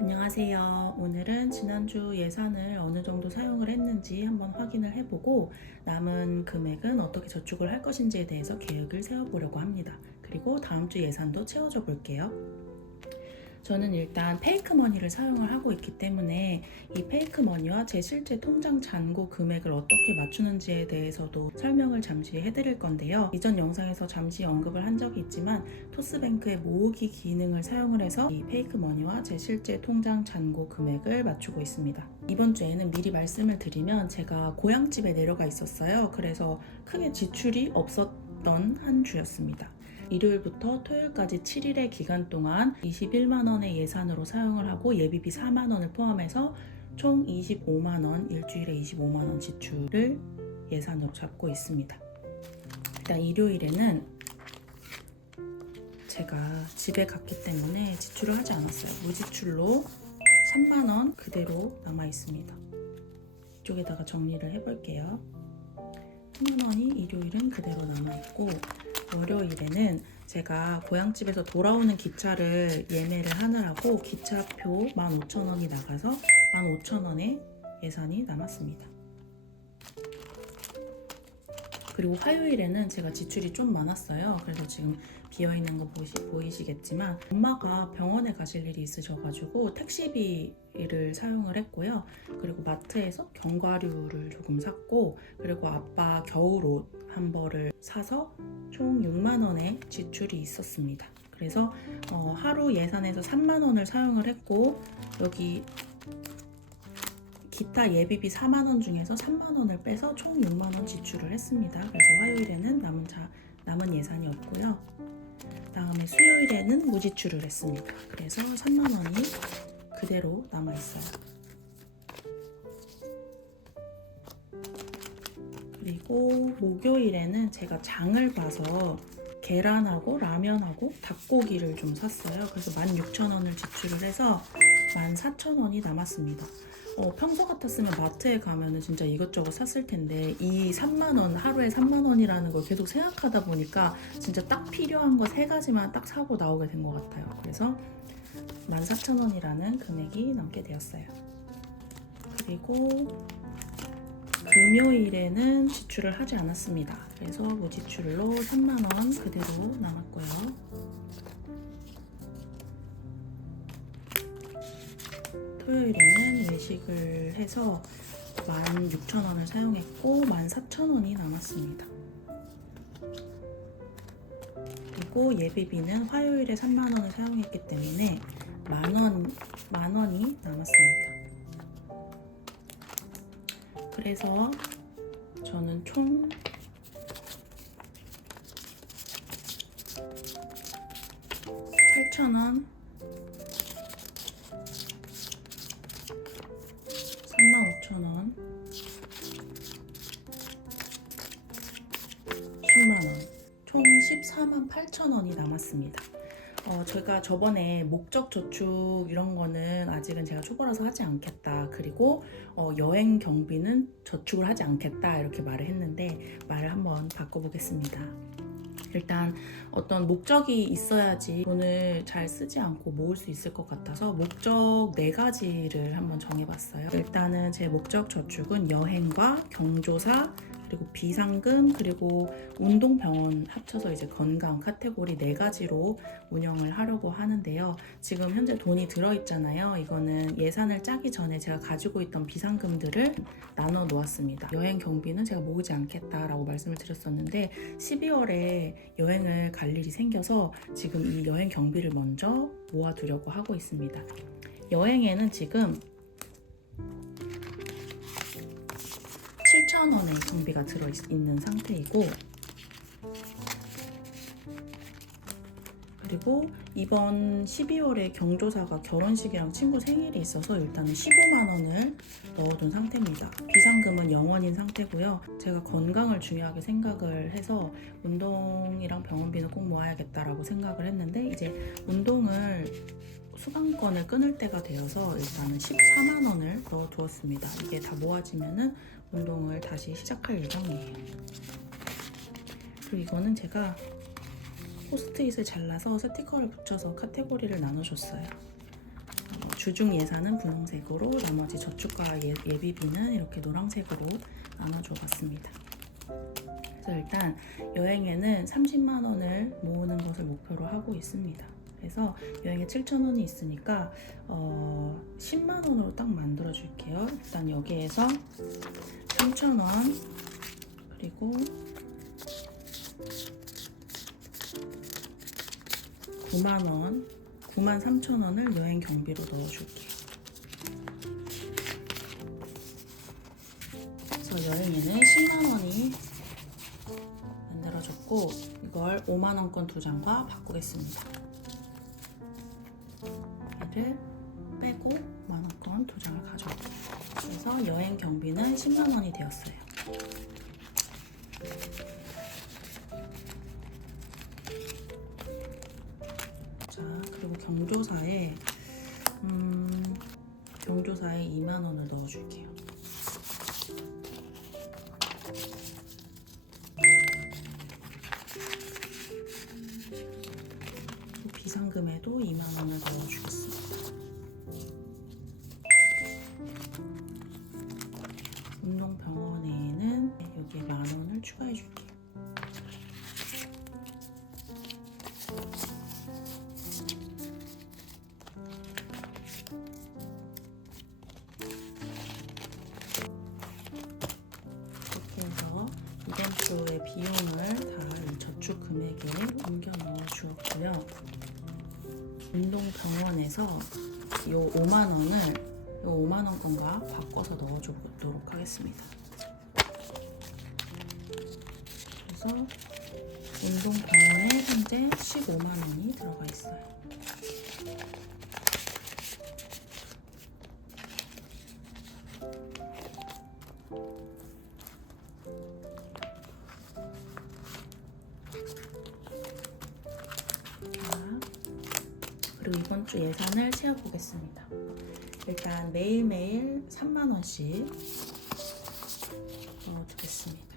안녕하세요. 오늘은 지난주 예산을 어느 정도 사용을 했는지 한번 확인을 해보고 남은 금액은 어떻게 저축을 할 것인지에 대해서 계획을 세워보려고 합니다. 그리고 다음 주 예산도 채워줘 볼게요. 저는 일단 페이크 머니를 사용을 하고 있기 때문에 이 페이크 머니와 제 실제 통장 잔고 금액을 어떻게 맞추는지에 대해서도 설명을 잠시 해드릴 건데요. 이전 영상에서 잠시 언급을 한 적이 있지만 토스뱅크의 모으기 기능을 사용을 해서 이 페이크 머니와 제 실제 통장 잔고 금액을 맞추고 있습니다. 이번 주에는 미리 말씀을 드리면 제가 고향집에 내려가 있었어요. 그래서 크게 지출이 없었던 한 주였습니다. 일요일부터 토요일까지 7일의 기간 동안 21만원의 예산으로 사용을 하고 예비비 4만원을 포함해서 총 25만원, 일주일에 25만원 지출을 예산으로 잡고 있습니다. 일단 일요일에는 제가 집에 갔기 때문에 지출을 하지 않았어요. 무지출로 3만원 그대로 남아 있습니다. 이쪽에다가 정리를 해볼게요. 3만원이 일요일은 그대로 남아 있고, 월요일에는 제가 고향집에서 돌아오는 기차를 예매를 하느라고 기차표 15,000원이 나가서 15,000원의 예산이 남았습니다. 그리고 화요일에는 제가 지출이 좀 많았어요. 그래서 지금 비어있는 거 보이시겠지만 엄마가 병원에 가실 일이 있으셔가지고 택시비를 사용을 했고요. 그리고 마트에서 견과류를 조금 샀고, 그리고 아빠 겨울옷 한 벌을 사서 총 6만원의 지출이 있었습니다. 그래서 하루 예산에서 3만원을 사용을 했고, 여기 기타 예비비 4만원 중에서 3만원을 빼서 총 6만원 지출을 했습니다. 그래서 화요일에는 남은 예산이 없고요. 다음에 수요일에는 무지출을 했습니다. 그래서 3만원이 그대로 남아있어요. 그리고 목요일에는 제가 장을 봐서 계란하고 라면하고 닭고기를 좀 샀어요. 그래서 16,000원을 지출을 해서 14,000원이 남았습니다. 평소 같았으면 마트에 가면은 진짜 이것저것 샀을 텐데 이 3만원, 하루에 3만원이라는 걸 계속 생각하다 보니까 진짜 딱 필요한 거 3가지만 딱 사고 나오게 된 것 같아요. 그래서 14,000원이라는 금액이 남게 되었어요. 그리고 금요일에는 지출을 하지 않았습니다. 그래서 무지출로 3만원 그대로 남았고요. 토요일에는 외식을 해서 16,000원을 사용했고 14,000원이 남았습니다. 그리고 예비비는 화요일에 3만원을 사용했기 때문에 만원이 남았습니다. 그래서 저는 총 8,000원, 35,000원, 10만원, 총 148,000원이 남았습니다. 제가 저번에 목적 저축 이런 거는 아직은 제가 초보라서 하지 않겠다, 그리고 여행 경비는 저축을 하지 않겠다 이렇게 말을 했는데 말을 한번 바꿔보겠습니다. 일단 어떤 목적이 있어야지 돈을 잘 쓰지 않고 모을 수 있을 것 같아서 목적 4가지를 한번 정해봤어요. 일단은 제 목적 저축은 여행과 경조사, 그리고 비상금, 그리고 운동병원 합쳐서 이제 건강 카테고리 4가지로 운영을 하려고 하는데요. 지금 현재 돈이 들어있잖아요. 이거는 예산을 짜기 전에 제가 가지고 있던 비상금들을 나눠 놓았습니다. 여행 경비는 제가 모으지 않겠다라고 말씀을 드렸었는데 12월에 여행을 갈 일이 생겨서 지금 이 여행 경비를 먼저 모아두려고 하고 있습니다. 여행에는 지금 7,000원의 경비가 들어있는 상태이고, 그리고 이번 12월에 경조사가 결혼식이랑 친구 생일이 있어서 일단은 15만원을 넣어둔 상태입니다. 비상금은 0원인 상태고요. 제가 건강을 중요하게 생각을 해서 운동이랑 병원비는 꼭 모아야겠다라고 생각을 했는데 이제 운동을 수강권을 끊을 때가 되어서 일단은 14만원을 넣어두었습니다. 이게 다 모아지면은 운동을 다시 시작할 예정이에요. 그리고 이거는 제가 포스트잇을 잘라서 스티커를 붙여서 카테고리를 나눠줬어요. 주중 예산은 분홍색으로, 나머지 저축과 예비비는 이렇게 노란색으로 나눠줘 봤습니다. 그래서 일단 여행에는 30만 원을 모으는 것을 목표로 하고 있습니다. 그래서 여행에 7,000원이 있으니까 10만 원으로 딱 만들어 줄게요. 일단 여기에서 3,000원, 그리고 9만 원, 93,000원을 여행 경비로 넣어줄게요. 그래서 여행에는 10만 원이 만들어졌고, 이걸 5만 원권 2장과 바꾸겠습니다. 얘를 빼고 5만 원권 2장을 가져올게요. 그래서 여행 경비는 10만 원이 되었어요. 자, 그리고 경조사에 2만 원을 넣어줄게요. 비상금에도 2만 원을 넣어주겠습니다. 운동병원에는 여기에 1만 원을 추가해줄게요. 이렇게 해서 이번 주의 비용을 다 이 저축 금액에 옮겨 넣어 주었고요. 운동병원에서 이 5만 원을 이 5만 원권과 바꿔서 넣어주도록 하겠습니다. 그래서 운동병원에 현재 15만 원이 들어가 있어요. 그리고 이번 주 예산을 채워보겠습니다. 일단 매일매일 3만 원씩 넣어두겠습니다.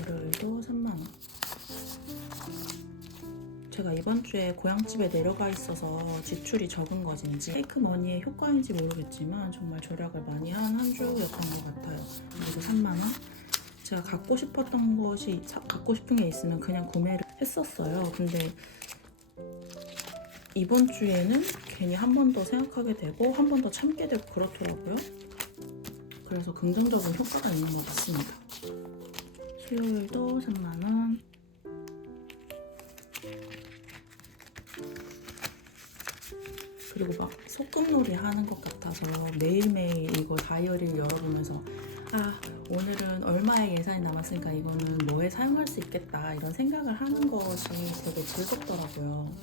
월요일도 3만 원. 제가 이번 주에 고향집에 내려가 있어서 지출이 적은 것인지 테이크머니의 효과인지 모르겠지만 정말 절약을 많이 한 한 주였던 것 같아요. 그리고 3만 원. 제가 갖고 싶은 게 있으면 그냥 구매를 했었어요. 근데 이번 주에는 괜히 한 번 더 생각하게 되고 한 번 더 참게 되고 그렇더라고요. 그래서 긍정적인 효과가 있는 것 같습니다. 수요일도 3만 원. 그리고 막 소꿉놀이 하는 것 같아서 매일매일 이거 다이어리를 열어보면서 오늘은 얼마의 예산이 남았으니까 이거는 뭐에 사용할 수 있겠다 이런 생각을 하는 것이 되게 즐겁더라고요.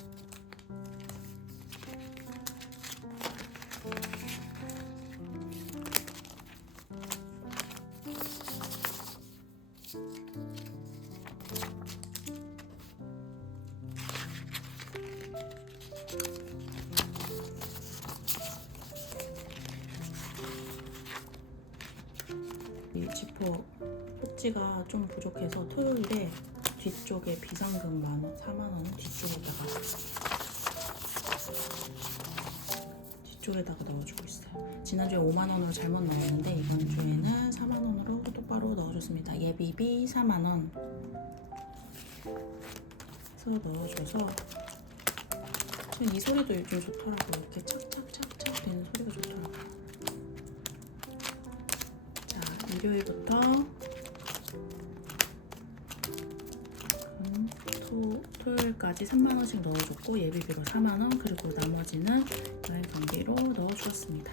이 지퍼 꼭지가 좀 부족해서 토요일에 뒤쪽에 비상금 4만 원 뒤쪽에다가 넣어주고 있어요. 지난주에 5만 원으로 잘못 넣었는데 이번 주에는 4만 원으로 똑바로 넣어줬습니다. 예비비 4만 원 해서 넣어줘서 이 소리도 요즘 좋더라고요. 이렇게 착착착착 되는 소리가 좋더라고요. 일요일부터 토요일까지 3만 원씩 넣어줬고 예비비로 4만 원, 그리고 나머지는 여행 경비로 넣어주었습니다.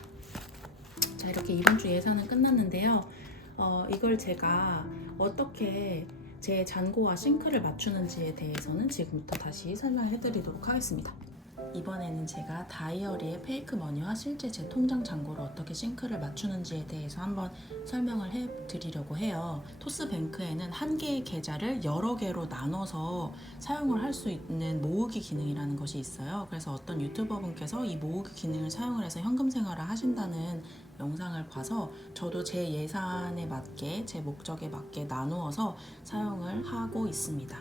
자, 이렇게 이번 주 예산은 끝났는데요. 이걸 제가 어떻게 제 잔고와 싱크를 맞추는지에 대해서는 지금부터 다시 설명해 드리도록 하겠습니다. 이번에는 제가 다이어리의 페이크 머니와 실제 제 통장 잔고를 어떻게 싱크를 맞추는지에 대해서 한번 설명을 해드리려고 해요. 토스뱅크에는 한 개의 계좌를 여러 개로 나눠서 사용을 할 수 있는 모으기 기능이라는 것이 있어요. 그래서 어떤 유튜버분께서 이 모으기 기능을 사용을 해서 현금 생활을 하신다는 영상을 봐서 저도 제 예산에 맞게, 제 목적에 맞게 나누어서 사용을 하고 있습니다.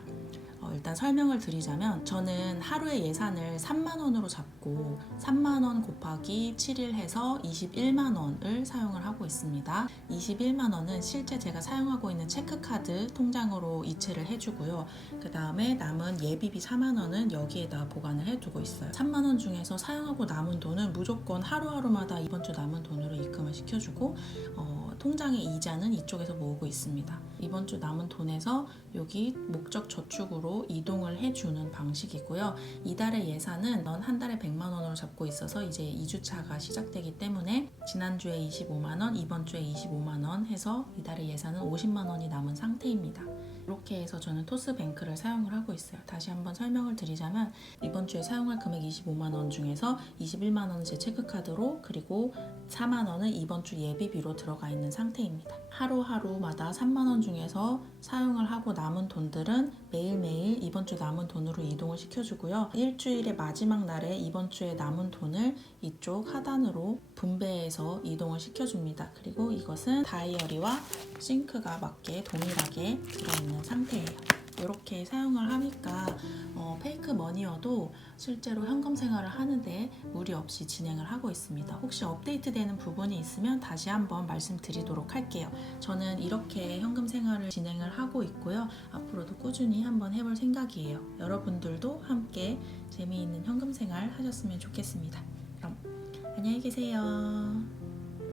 일단 설명을 드리자면 저는 하루의 예산을 3만 원으로 잡고 3만 원 곱하기 7일 해서 21만 원을 사용을 하고 있습니다. 21만 원은 실제 제가 사용하고 있는 체크카드 통장으로 이체를 해주고요. 그 다음에 남은 예비비 4만 원은 여기에다 보관을 해두고 있어요. 3만 원 중에서 사용하고 남은 돈은 무조건 하루하루마다 이번 주 남은 돈으로 입금을 시켜주고 통장의 이자는 이쪽에서 모으고 있습니다. 이번 주 남은 돈에서 여기 목적 저축으로 이동을 해주는 방식이고요. 이달의 예산은 한 달에 100만 원으로 잡고 있어서 이제 2주차가 시작되기 때문에 지난주에 25만 원, 이번 주에 25만 원 해서 이달의 예산은 50만 원이 남은 상태입니다. 이렇게 해서 저는 토스뱅크를 사용을 하고 있어요. 다시 한번 설명을 드리자면 이번 주에 사용할 금액 25만 원 중에서 21만 원은 제 체크카드로, 그리고 4만 원은 이번 주 예비비로 들어가 있는 상태입니다. 하루하루마다 3만 원 중에서 사용을 하고 남은 돈들은 매일매일 이번 주 남은 돈으로 이동을 시켜주고요. 일주일의 마지막 날에 이번 주에 남은 돈을 이쪽 하단으로 분배해서 이동을 시켜줍니다. 그리고 이것은 다이어리와 싱크가 맞게 동일하게 들어있는 상태예요. 이렇게 사용을 하니까 페이크 머니여도 실제로 현금 생활을 하는데 무리 없이 진행을 하고 있습니다. 혹시 업데이트되는 부분이 있으면 다시 한번 말씀드리도록 할게요. 저는 이렇게 현금 생활을 진행을 하고 있고요. 앞으로도 꾸준히 한번 해볼 생각이에요. 여러분들도 함께 재미있는 현금 생활 하셨으면 좋겠습니다. 그럼 안녕히 계세요.